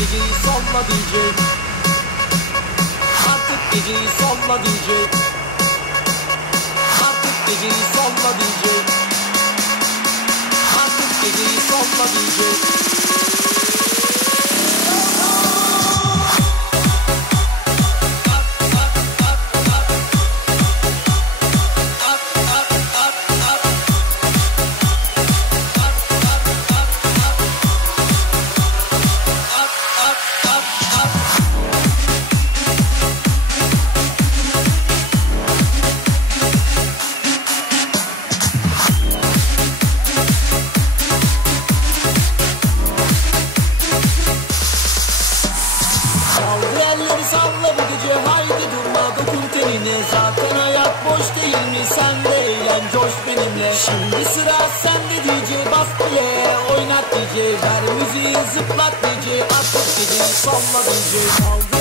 geceyi salla DJ. Artık geceyi salla DJ. Artık geceyi salla DJ. Artık geceyi salla DJ. Haydi salla bu gece haydi durma. Dokun tenine Zaten hayat boş değil mi? Sen de eğlen coş benimle. Şimdi sıra sende DJ bas bile oynat DJ Ver müziği zıplat DJ artık gece salla DJ Dalga